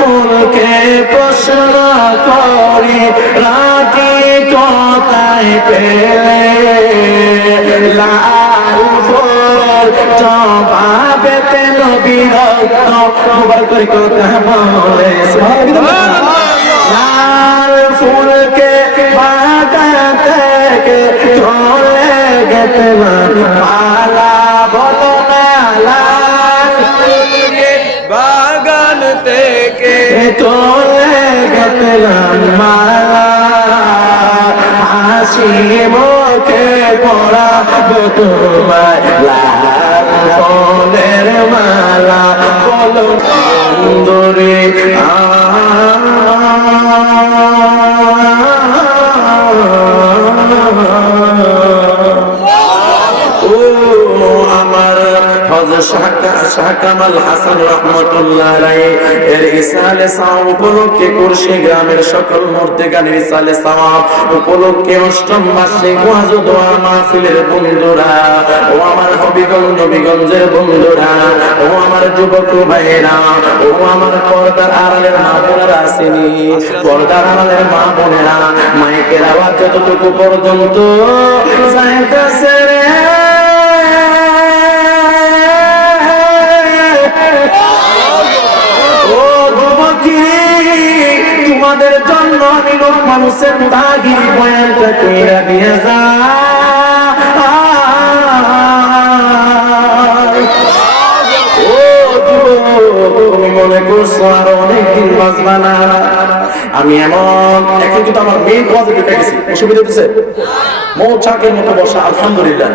ফুলকে প্রশ্ন করি রাতি কোথায় পেলে লাল ফুল জবাবেতে নবী রত্ন মুবারক করে কথা বলে লাল ফুলকে বাগান থেকে চলে গেতে মালা বলো না লাল ফুলকে বাগান থেকে চলে গেতে মালা হাসি মুখে পরাবো তোমায় লাল ফুলের মালা বলো সুন্দরী শাহ কামাল হাসান রাহমাতুল্লাহ আলাইহি এর ইসালে সাওয়াব উপলক্ষে কুরশি গ্রামের সকল মুর্দেগানের ইসালে সাওয়াব উপলক্ষে অষ্টম বার্ষিক ওয়াজ ও দোয়া মাহফিলের বন্ধুরা ও আমার নবীগঞ্জের বন্ধুরা ও আমার যুবক ভাইয়েরা ও আমার পর্দার আড়ালের মা বোনেরা আসেনি পর্দার আড়ালের মা বোনেরা মাইকের আওয়াজ যতটুকু পর্যন্ত যাইতেছে রে তোমাদের জন্য আমি লোক মানুষের দাগিরি বয়ানটা কইরা দিয়ে তুমি মনে করছো আরো অনেকদিন বাঁচবা না আমি এমন এখন কিন্তু আমার মেইন পথে ঢুকে গেছি অসুবিধা হচ্ছে মৌচাকের মতো বসা আলহামদুলিল্লাহ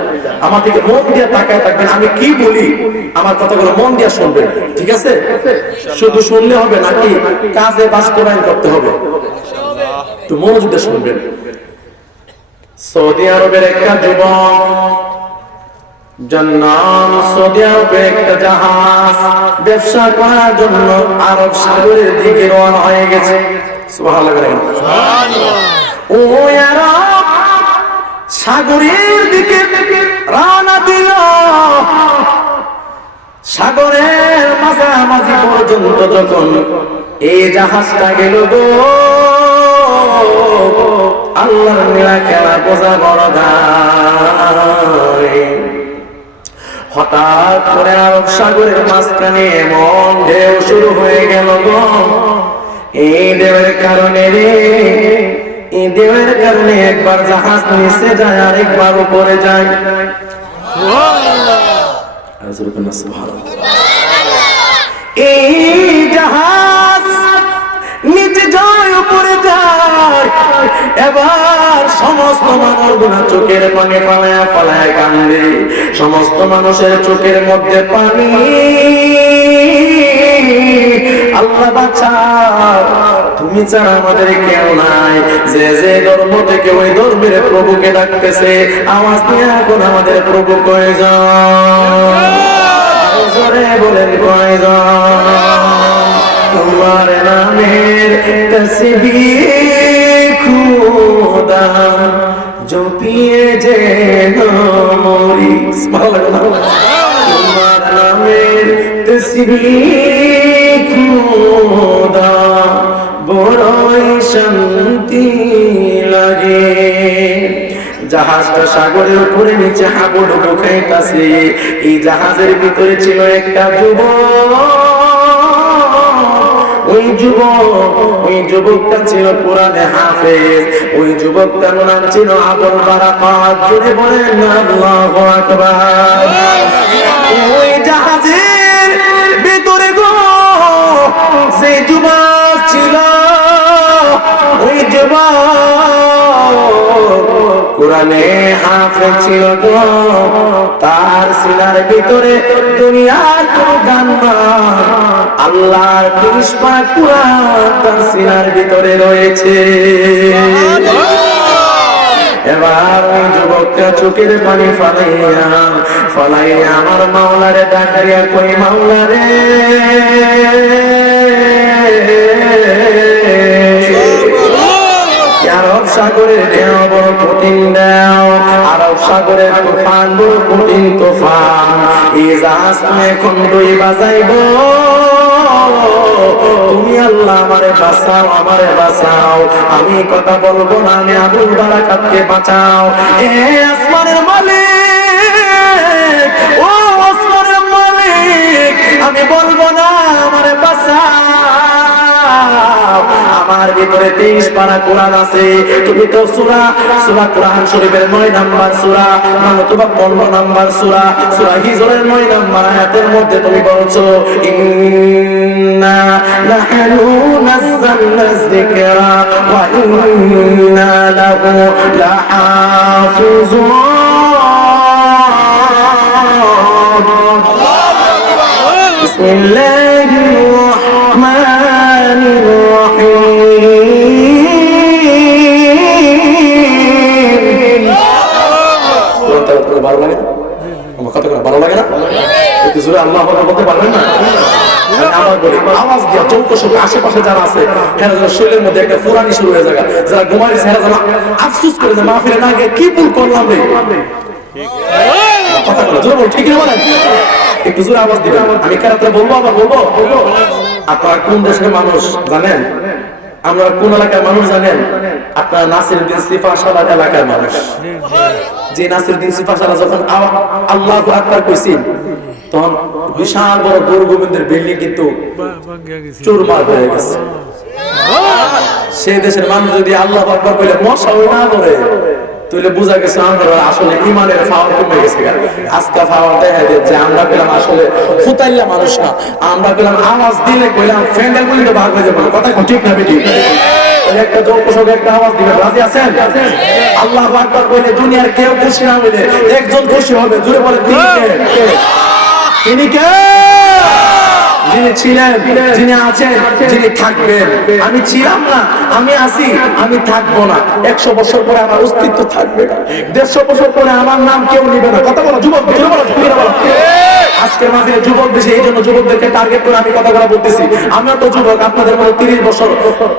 আমার দিকে মন দিয়ে তাকায় থাকবেন আমি কি বলি আমার কথাগুলো মন দিয়ে শুনবেন ঠিক আছে শুধু শুনলে হবে নাকি কাজে বাস্তবায়ন করতে হবে একটু মনোযোগ দিয়ে শুনবেন সৌদি আরবের একটা যুবক জান্নাম সৌদি আরবের একটা জাহাজ ব্যবসা করার জন্য আরব সাগরের দিকে রওনা হয়ে গেছে সুবহানাল্লাহ ওই আরব সাগরের দিকে রওনা দিল সাগরের মাঝামাঝি পর্যন্ত যখন এই জাহাজটা গেল গো আল্লাহর লীলা খেলা বোঝা বড় দায় হঠাৎ করে আরব সাগরের মাঝখানে এমন ঢেউ শুরু হয়ে গেল গো এই ঢেউয়ের কারণে একবার জাহাজ নিচে যায় আর একবার উপরে যায় এই জাহাজ নিচে যায় উপরে যায় এবার সমস্ত মানুষগুলা চোখের পানি পালায়া কান্দে সমস্ত মানুষের চোখের মধ্যে পানি আল্লাহ বাঁচাও তুমি ছাড়া আমাদের কেউ নাই যে যে ধর্ম থেকে ওই ধর্মের প্রভুকে ডাকতেছে আওয়াজ দিয়ে এখন আমাদের প্রভু কয়ে যাও জোরে বলেন কয়ে যাও তোমার নামের তসবিহ খুদা জপিয়ে যে মরি তোমার নামের তসবিহ খুদা বড়ই শান্তি লাগে জাহাজটা সাগরের উপরে নিচে হাবুডুবু খাইতাছে এই জাহাজের ভিতরে ছিল একটা যুবক ওই যুবকটা ছিল কোরআনে হাফেজ ওই যুবকটার নাম ছিল আবুল বারাকাত জোরে বলেন আল্লাহু আকবার ওই জাহাজের ভিতরে গো যে যুবক ছিল ওই যুবক কোরআনে হাফেজ ছিল গো তার সিনার ভিতরে দুনিয়ার কোন গান না আল্লাহর 30 পাক কোরআন তার সিনার ভিতরে রয়েছে এবার ওই যুবকটা চোখের পানি ফালাইয়া আমার মাওলারে ডাকারিয়া কই মাওলা রে আরব সাগরের ঢেউ বড় কঠিন ঢেউ আরব সাগরের তুফান বড় কঠিন তুফান এই জাহাজ তুমি এখন দুই বাজাইব তুমি আল্লাহ বাঁচাও, আমারে বাঁচাও, আমি কথা বলবো না, আমি আবুল বারাকাতকে বাঁচাও। এ আসমানের মালিক, ও আসমানের মালিক, আমি বলবো না, আমারে বাঁচাও। আমার ভিতরে 23 পারা কোরআন আছে, তুমি তো সূরা কোরআন শরীফের 9 নাম্বার সূরা, নতুবা 15 নাম্বার সূরা হিজরের 9 নাম্বার আয়াতের মধ্যে তুমি বলছো ইন্না লাহনু নাযালনা যিকরা ওয়া ইন্না লাহু লাহাফিজুন। বিসমিল্লাহির রাহমানির ভালো লাগে না? আমার কথা ভালো লাগে না? একটু জোরে আল্লাহ আকবার বলতে পারবেন না? আবার বলি, আওয়াজ দিয়া চৌকশোকে আশেপাশে যারা আছে হেরা শরীরের মধ্যে একটা ফুরানি শুরু হয়ে যায়, যারা ঘুমাইছে হেরা যেন আফসোস করে যে মাহফিলে না গিয়ে কি ভুল করলাম রে। কথা বলো, জোরে বল, ঠিক না বলেন? একটু জোরে আওয়াজ দিবেন। আমি কেরাতে বলবো, আবার বলবো। আপনারা কোন দেশের মানুষ জানেন? আমরা কোন এলাকার মানুষ জানেন? আপনারা নাসিরউদ্দিন সিফাশালা এলাকার মানুষ। যে নাসিরউদ্দিন সিফাশালা যখন আল্লাহু আকবার কইছেন, তখন বিশাল বড় গোবিন্দের বিল্ডিং কিন্তু চুরমার হয়ে গেছে। সেই দেশের মানুষ যদি আল্লাহু আকবার কইলে মশাও না ধরে, তাহলে বুঝা গেছে আমরা আসলে ইমানের পাওয়ার কমে গেছে। আজকে পাওয়ার দেখা যায় যে আমরা পেলাম আসলে ফুতাইলা মানুষ না, আমরা পেলাম আওয়াজ দিলে কইলাম ফ্যান্ডেল বলি তো ভাগ হয়ে যাবে। কথা ঠিক না বেটি? একটা জোরপোষক একটা আওয়াজ দিবে, রাজি আছেন? আল্লাহু আকবার কইলে দুনিয়ার কেউ খুশি না হইলে একজন খুশি হবে। জোরে বলে তিনি কে? যিনি ছিলেন, যিনি আছেন, যিনি থাকবেন। আমি ছিলাম না, আমি আছি, আমি থাকবো না। 100 বছর পরে আমার অস্তিত্ব থাকবে না, 150 বছর পরে আমার নাম কেউ নিবে না। কথা বলো যুবক, আজকে মাঝে যুবক বেশি, এই জন্য যুবকদেরকে টার্গেট করে আমি কথা বলতেছি। আমিও তো যুবক, আপনাদের মধ্যে 30 বছর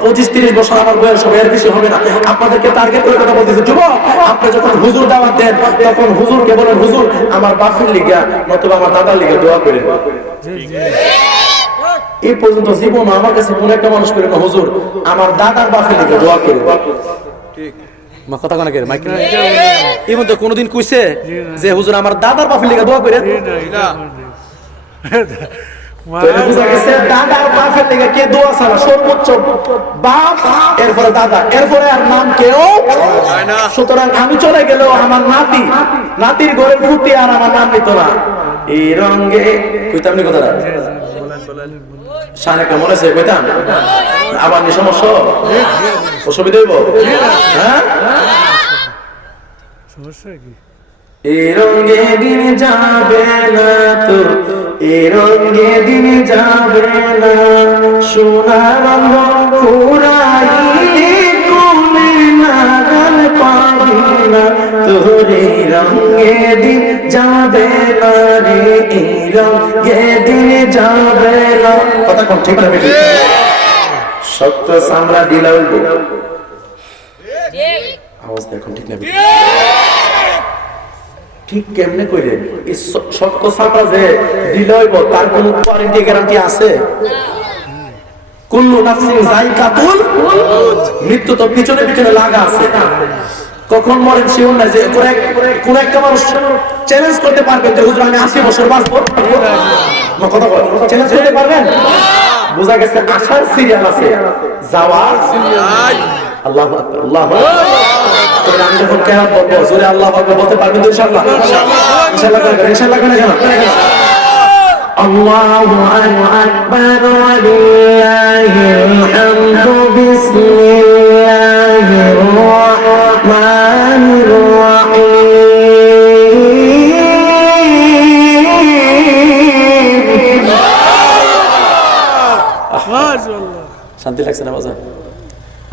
25-30 বছর আমার বয়স হবে, এর বেশি হবে না। আপনাদেরকে টার্গেট করে কথা বলতেছি। যুবক, আপনি যখন হুজুর দাওয়াত দেন তখন হুজুরকে বলেন, হুজুর আমার বাপের লিগা নতুবা আমার দাদার লিগা দোয়া করেন। এই পর্যন্ত জীবন আমার কাছে কোন একটা মানুষ করে না, হুজুর আমার দাদার বাপের লিগে দোয়া করে। কথা কোন কে মাইক না? এই মধ্যে কোনদিন কইছে যে হুজুর আমার দাদার বাপের লিগে দোয়া করে? তাহলে বুঝা গেছে দাদার বাপের লিগে কে দোয়া ছাড়া সর্বোচ্চ বাপ, এরপরে দাদা, এরপরে আর নাম কেউ না। সুতরাং আমি চলে গেলেও আমার নাতির ঘরে ফুটি আর আমার নাম নিত না। এই রঙে কইতাম নি কথাটা? শানে কেমন আছে কইতাম? আবার নি সমস্যা অসুবিধা হইব? হ্যাঁ, সমস্যা কি? এই রঙে দিন যাবে না তো, এই রঙে দিন যাবে না, সোনার রঙ ফুরাইলে তুমি নাগাল পাবি না, তোর এই রঙে দিন যাবে না রে, এই রঙে দিন যাবে না। কথা কোন ঠিক না বেটি? সত্য সামরা দিলা হইব। আওয়াজ দেখুন ঠিক না বেটি? ঠিক কেমনে কইরে এই শক্ত ছাপা যে দিলইব তার কোন ওয়ারেন্টি গ্যারান্টি আছে? কুল্লু নাফসিন যায়কাতুল মউত, মৃত্যু তো পিছনে পিছনে লাগা আছে। কখন মরেন শিওর না যে কোন একটা মানুষ চ্যালেঞ্জ করতে পারবে যে হুজুর আমি 80 বছর বাঁচবো? কথা বলেন, চ্যালেঞ্জ করতে পারবেন? বুঝা গেছে আসার সিরিয়াল আছে, যাওয়ার সিরিয়াল নাই। আল্লাহু আকবার, আল্লাহু আকবার। আমি যখন কিয়ামত বলবো জোরে আল্লাহু আকবার বলতে পারবেন তো ইনশাআল্লাহ? ইনশাআল্লাহ করবেন, ইনশাআল্লাহ করে কেন? আল্লাহু আকবার ওয়া লিল্লাহিল হামদু, বিসমিল্লাহির রাহমানির রাহিম। মাশাআল্লাহ, শান্তি লাগছে না বাজার?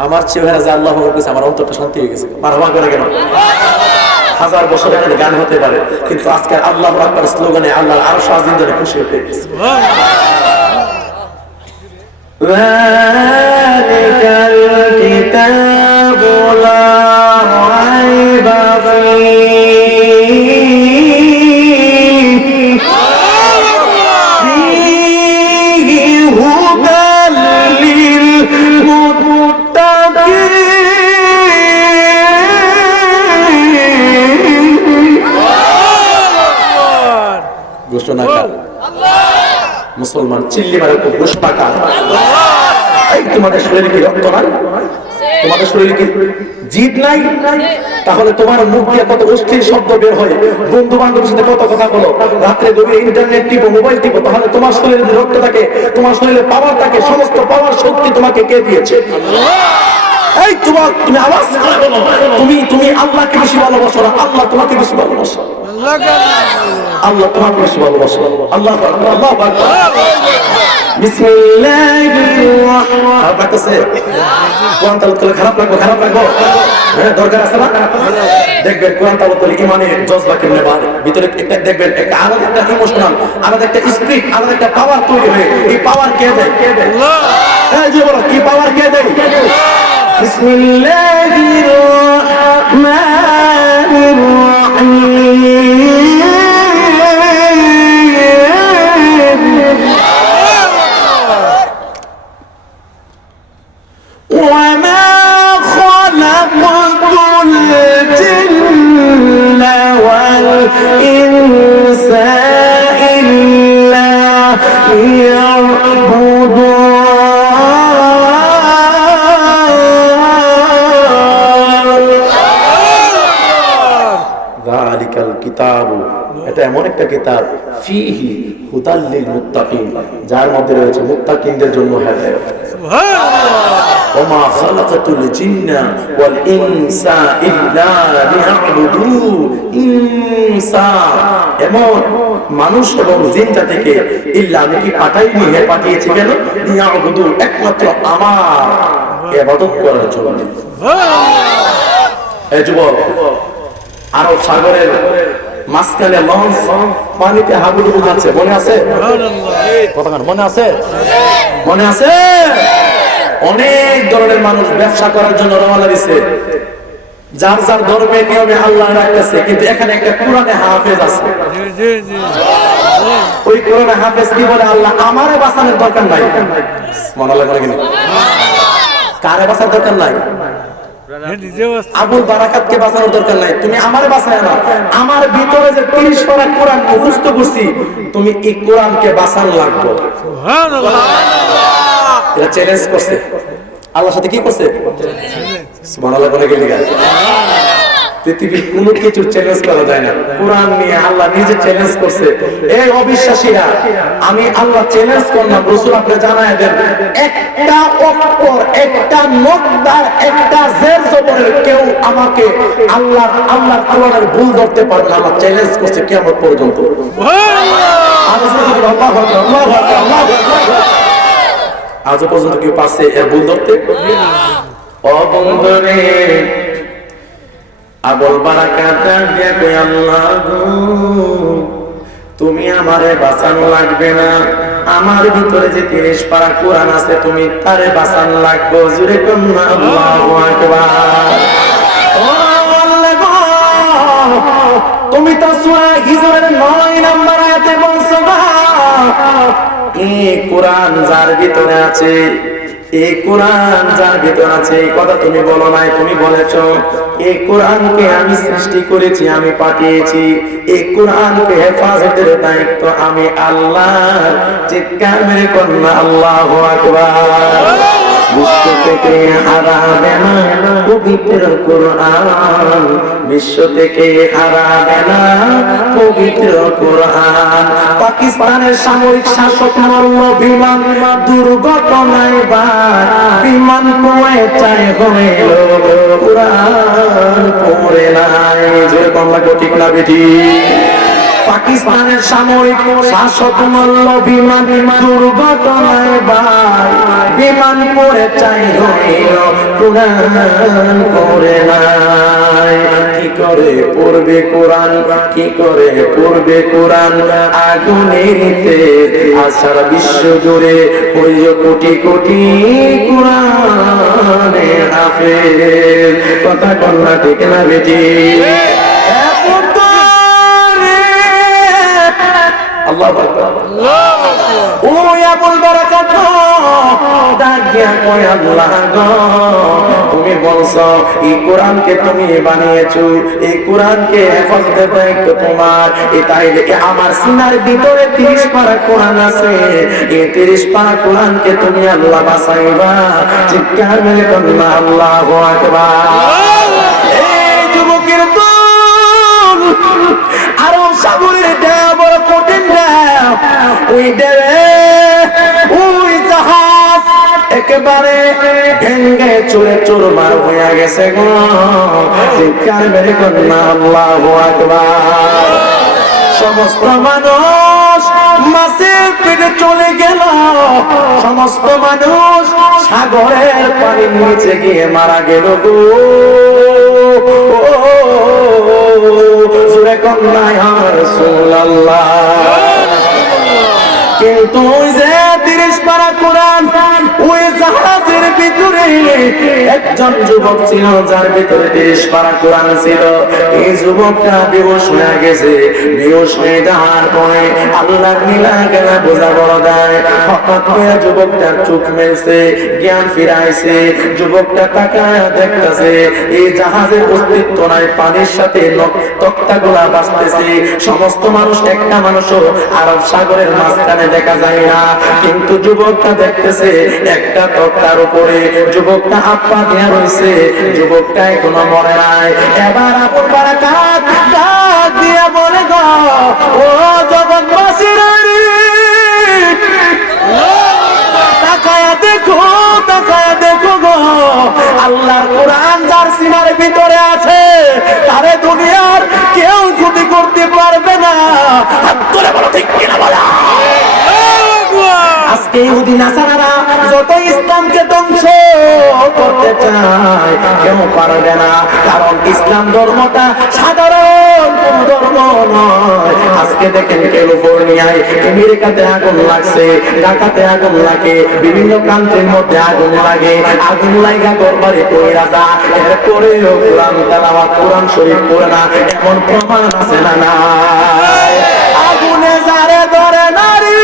আমার চেহারা যে আল্লাহ করেছে, আমার অন্তরটা শান্তি হয়ে গেছে। মারহাবা করে কেন? 1000 বছর এখানে গান হতে পারে, কিন্তু আজকে আল্লাহু আকবার স্লোগানে আল্লাহর আরশ আজিম যেন খুশি হতে গেছে। যালিকাল কিতাবু লা রাইবা ফীহি হুদাল লিল মুসলমান চিল্লি মারা খুব পুষ্পাকা। এই তোমাদের শরীরে কি রক্ত নাই? তোমাদের শরীরে কি জিদ নাই? তাহলে তোমার মুখ দিয়ে কত অশ্লীল শব্দ বের হয়, বন্ধু বান্ধবের সাথে কত কথা বলো, রাত্রে গভীরে ইন্টারনেট টিপো, মোবাইল টিপো, তাহলে তোমার শরীরে যে রক্ত থাকে, তোমার শরীরে পাওয়ার থাকে, সমস্ত পাওয়ার শক্তি তোমাকে কে দিয়েছে? এই যুবক, তুমি আওয়াজ করে বলো, তুমি আল্লাহকে বেশি ভালোবাসো না আল্লাহ তোমাকে বেশি ভালোবাসো? আল্লাহ তোমাকে বেশি ভালোবাসো। আল্লাহু আকবার, আল্লাহু আকবার। বিসমিল্লাহির রাহমানির রাহিম। কোরআন তেলাওয়াত করলে খারাপ লাগবে? হ্যাঁ, দরকার আছে না? দেখবেন কোরআন তেলাওয়াত করলে ইমানের জজবা কেমনে বাড়ে, ভিতরে একটা দেখবেন একটা আলাদা একটা ইমোশনাল, আলাদা একটা স্পিরিট, আলাদা একটা পাওয়ার তৈরি হয়। এই পাওয়ার কে দেয়? আল্লাহ। এই যে বলো, কি পাওয়ার কে দেয়? বিসমিল্লাহির রাহমানির রাহিম। وما خلقت الجن والإنس إلا ليعبدون ذلك الكتاب। এটা এমন একটা কিতাব, ফিহি হুদাল লিল মুত্তাকিন, যার মধ্যে রয়েছে মুত্তাকিনদের জন্য হেদায়েত। সুবহানাল্লাহ। ওমা খালাকাতুল জিন্না ওয়াল ইনসা ইল্লা লিয়াবুদুন। ইনসা এমন মানুষ এবং জিন জাতিকে, ইল্লা আমি কি পাঠাইনি, হে পাঠিয়েছি কেন? লিয়াবুদু, একমাত্র আমার ইবাদত করার জন্য। সুবহানাল্লাহ। এই যুবক, আরব সাগরের মাঝখানে লঞ্চ পানিতে হাবুডুবু যাচ্ছে, মনে আছে? মনে আছে? মনে আছে? অনেক ধরনের মানুষ ব্যবসা করার জন্য রওনা দিছে, যার যার ধর্মের নিয়মে আল্লাহ রাখতেছে, কিন্তু এখানে একটা কোরআনে হাফেজ আছে। ওই কোরআনে হাফেজ কি বলে? আল্লাহ আমারে বাঁচানোর দরকার নাই। মনে লাগে কিনা? কারে বাঁচার দরকার নাই? আবুল বারাকাতকে বাঁচানোর দরকার নাই, তুমি আমারে বাঁচায় না। আমার ভিতরে যে 30 পারা কোরআন মুখস্থ করছি, তুমি এই কোরআনকে বাঁচান লাগবে। সুবহানাল্লাহ। এটা চ্যালেঞ্জ করছে আল্লাহর সাথে। কি করছে? সুবহানাল্লাহ বলে গেলি গা। পৃথিবীর কোনো কিছু চ্যালেঞ্জ করা যায় না, কোরআন নিয়ে আল্লাহ নিজে চ্যালেঞ্জ করছে। এই অবিশ্বাসীরা, আমি আল্লাহ চ্যালেঞ্জ করলাম, রাসূল আপনি জানায় দেন, একটা অক্ষর, একটা নোক্তা, একটা জের জবরের কেউ আমাকে আল্লাহর কোরআনের ভুল ধরতে পারবে না। আল্লাহ চ্যালেঞ্জ করছে কিয়ামত পর্যন্ত। আজও পর্যন্ত কেউ পাচ্ছে এর ভুল ধরতে? অবন্ধনে আবুল বারাকাত দিয়ে কই, আল্লাহ গো, তুমি আমারে বাঁচানো লাগবে না, আমার ভিতরে যে 30 পারা কোরআন আছে, তুমি তারে বাঁচানো লাগবে। জোরে কোন না আল্লাহু আকবার। ও আল্লাহ গো, তুমি তো সূরা হিজরের 9 নম্বর আয়াতে বলছো, এই কোরআন যার ভিতরে আছে, এই কোরআন যার ভিতরে আছে, এই কথা তুমি বলো নাই, তুমি বলেছ এই কোরআনকে আমি সৃষ্টি করেছি, আমি পাঠিয়েছি, এই কোরআনকে হেফাজতের দায়িত্ব আমি আল্লাহ। চিৎকার মেরে কন্যা আল্লাহু আকবার। বিশ্ব থেকে হারাবে না পবিত্র কোরআন, বিশ্ব থেকে হারাবে না পবিত্র কোরআন। পাকিস্তানের সামরিক শাসক মল্ল বিমান দুর্ঘটনায় বিমান পড়ে হইল, কোরআন পড়ে নাই। যে বাংলা ঠিক না বেটি? পাকিস্তানের সামরিক শাসক মল্ল বিমান দুর্ঘটনায় বিমান পড়ে হইল, কোরআন পড়ে নাই। কি করে পড়বে কোরআন? কি করে পড়বে কোরআন? আগুনেতে আসার বিশ্ব জুড়ে ওই কোটি কোটি কোরআনে হাফেজ। কথা কন্যা ঠিক না বেটি? আল্লাহু আকবার। ও আবুল বারাকাত, ডাক ডাকিয়া কয় আল্লাহ গো তুমি বলছো এই কোরআনকে তুমি বানিয়েছো, এই কোরআনকে হেফাজতের দায়িত্ব তোমার। এটাই দেখে আমার সিনার ভিতরে 30 পারা কোরআন আছে, এই 30 পারা কোরআনকে তুমি আল্লাহ বাঁচাইবা। চিৎকার মেরে বললাম আল্লাহু আকবার। এই যুবকের দল আরো সাগরের ঢেউ বড় কঠিন ঢেউ, ওই ঢেউয়ে ওই জাহাজ একেবারে ভেঙে চুরে চুরমার হয়ে গেছে গো। চিৎকার মেরে বললাম আল্লাহু আকবার। সমস্ত মানুষ মাছের পেটে চলে গেল, সমস্ত মানুষ সাগরের পানির নিচে গিয়ে মারা গেল গো। জোরে কন্যা ইয়া রাসূলুল্লাহ। কিন্তু ওই যে 30 পারা কোরআন ওই জাহাজের ভিতরে একজন যুবক ছিল যার ভিতরে 30 পারা কোরআন ছিল। এই যুবকটা বেহুশ হয়ে গেছে। বেহুশ হয়ে যাওয়ার পরে আল্লাহর নীলা গেলা বোঝা বড় দেয়। হঠাৎ করে যুবকটার চোখ মেলছে, জ্ঞান ফিরাইছে। যুবকটা তাকায় দেখতেছে এই জাহাজের অস্তিত্ব নাই, পানির সাথে তক্তাগুলা ভাসতেছে। সমস্ত মানুষ, একটা মানুষও আরব সাগরের মাঝখানে দেখা যায় না। কিন্তু যুবকটা দেখতেছে একটা তক্তার উপরে যুবকটা আপা দেয়া রয়েছে, যুবকটা এখনো মরে নাই। এবার আপন বারাকাত ডাক দিয়া বলে গো ও জগৎবাসীরা রে, তাকায়া দেখো, তাকায়া দেখো গো, আল্লাহর কোরআন যার সিনার ভিতরে আছে তারে দুনিয়ার কেউ ক্ষতি করতে পারবে না। হাত তুলে বলো ঠিক কিনা বলা। আজকে ইহুদি নাসারারা যত ইসলামকে ধ্বংস করতে চায় কেউ পারবে না, কারণ ইসলাম ধর্মটা সাধারণ কোন ধর্ম নয়। আজকে দেখেন ক্যালিফোর্নিয়ায়, আমেরিকাতে আগুন লাগছে, ঢাকাতে আগুন লাগে, বিভিন্ন কান্ট্রির মধ্যে আগুন লাগে। আগুন লাগা ঘরবাড়ি কইরা যা, এরপরেও কোরআন তেলাওয়াত, কোরআন শরীফ পড়ে না, এমন প্রমাণ আছে না নাই? আগুনে যারে ধরে নারী,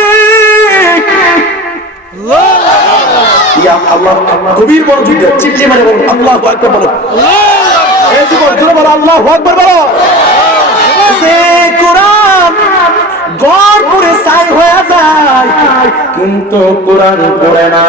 গভীর মনোযোগ চিল্লি মারে বলুন আল্লাহু আকবার বলো। এই জীবন জুড়ে বলো আল্লাহু আকবার বলো। যে কোরআন গড় পুরে ছাই হয়ে যায় কিন্তু কোরআন পড়ে না।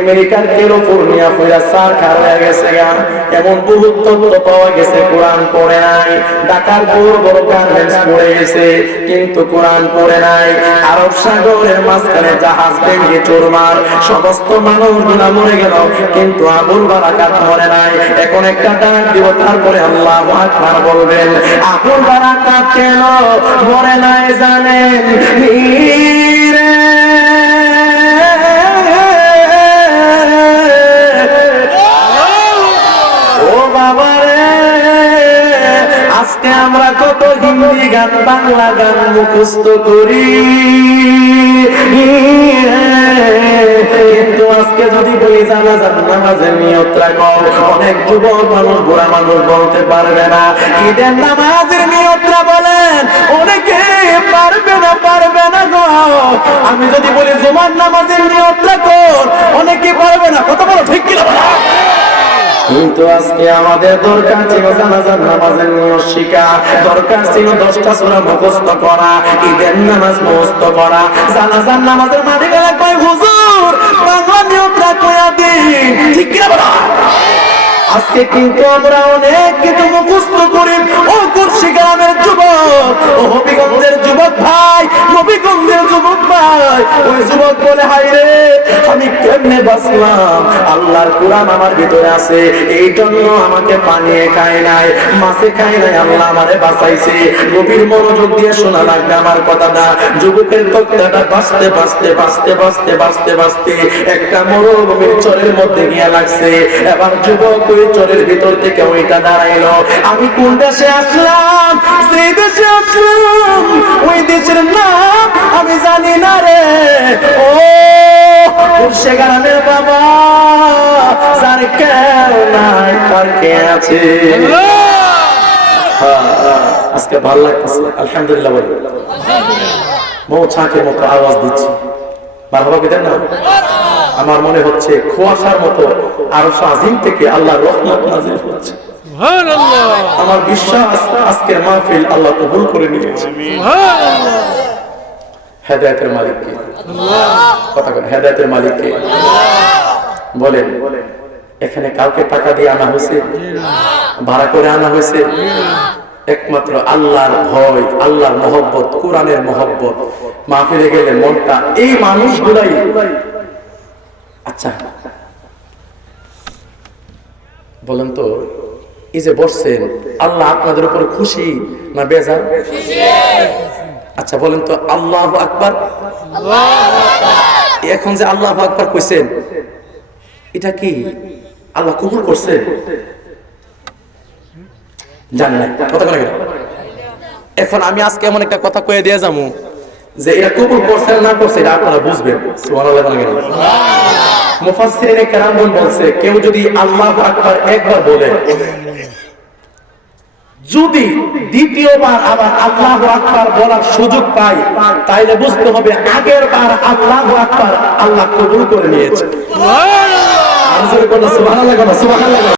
আমেরিকার ক্যালিফোর্নিয়া পুরা সারখার হয়ে গেছে গা, এমন বহুত তথ্য পাওয়া গেছে কোরআন পড়ে নাই। ঢাকার বড় বড় গার্মেন্টস পড়ে গেছে কিন্তু কোরআন পড়ে নাই। আরব সাগরের মাঝখানে জাহাজ ভেঙে চুরমার, সমস্ত মানুষগুলা মরে গেল কিন্তু আবুল বারাকাত মরে নাই। এখন একটা ডাক দিব, তারপরে আল্লাহু আকবার বলবেন। আবুল বারাকাত কেন মরে নাই জানেন? আজকে আমরা কত হিন্দি গান, বাংলা গান মুখস্থ করি, কিন্তু আজকে যদি বলি জানাজার নামাজের নিয়ত রাখো, অনেক যুবক মানুষ, বুড়া মানুষ বলতে পারবে না। ঈদের নামাজের নিয়তটা বলেন, অনেকে পারবে না, পারবে না গো। আমি যদি বলি জুমার নামাজের নিয়ত রাখো, অনেকে পারবে না। কত বড় ঠিক কিনা বলা। কিন্তু আজকে আমাদের দরকার ছিল জানাজার নামাজের নিয়ত শিখা, দরকার ছিল 10টা সূরা মুখস্থ করা, ঈদের নামাজ মুখস্থ করা। জানাজার নামাজের মাঝে গেলে কই হুজুর বাংলা নিয়তটা কইয়া দিন, ঠিক কিনা বলা। আজকে কিন্তু আমরা অনেক কিছু মুখস্থ করি। ও কুরশি গ্রামের যুবক, ও হবিগঞ্জের যুবক ভাই, নবীগঞ্জের যুবক ভাই, ওই যুবক বলে হাই রে আমি কেমনে বাঁচলাম, আল্লাহর কোরআন আমার ভিতরে আছে, এই জন্য আমাকে পানিয়ে খায় নাই, মাছে খায় নাই, আল্লাহ আমারে বাঁচাইছে। গভীর মনোযোগ দিয়ে শোনা লাগবে আমার কথাটা। যুবকের তক্তাটা বাঁচতে বাঁচতে বাঁচতে বাঁচতে বাঁচতে বাঁচতে একটা মরুভূমির চরের মধ্যে গিয়ে লাগছে। এবার যুবক ওই চরের ভিতর থেকে ওইটা দাঁড়াইলো, আমি কোন দেশে আসলাম, সেই দেশে আসলাম, ওই দেশের নাম আমি জানি না রে। ও সে গ্রামের বাবা, যার কেউ নাই তার কে আছে। আজকে ভালো লাগতেছে, আলহামদুলিল্লাহ বলি, মৌ ছাঁকের মতো আওয়াজ দিচ্ছি। ভালো হবে না? আমার মনে হচ্ছে কুয়াশার মতো আরশ আজিম থেকে আল্লাহর রহমত নাযিল হচ্ছে। সুবহানাল্লাহ। আমার বিশ্বাস আজকের মাহফিল আল্লাহ কবুল করে নিয়েছে। সুবহানাল্লাহ। হেদায়েতের মালিক কে? আল্লাহ। কথা বলেন, হেদায়েতের মালিক কে? আল্লাহ। বলেন, এখানে কাউকে টাকা দিয়ে আনা হয়েছে? ভাড়া করে আনা হয়েছে? একমাত্র আল্লাহর ভয়, আল্লাহর মহব্বত, কোরআনের মহব্বত মাহফিলে গেলে মনটা এই মানুষগুলাই। আচ্ছা বলেন তো, এই যে বসছেন, আল্লাহ আপনাদের উপর খুশি না বেজার? আচ্ছা বলেন তো, আল্লাহু আকবার। এখন যে আল্লাহু আকবার কইছেন, এটা কি আল্লাহ কবুল করছে? জানি না, কথা বলে গেল। এখন আমি আজকে এমন একটা কথা কয়ে দিয়ে যাবো যে এটা কবুল করছে না করছে এটা আপনারা বুঝবেন। সুবহানাল্লাহ। মুফাসসিরিনে কেরামগণ বলছে, কেউ যদি আল্লাহু আকবার একবার বলে, যদি দ্বিতীয়বার আবার আল্লাহু আকবার বলার সুযোগ পায়, তাইলে বুঝতে হবে আগের বার আল্লাহু আকবার আল্লাহ কবুল করে নিয়েছে। সুবহানাল্লাহ। সুবহানাল্লাহ।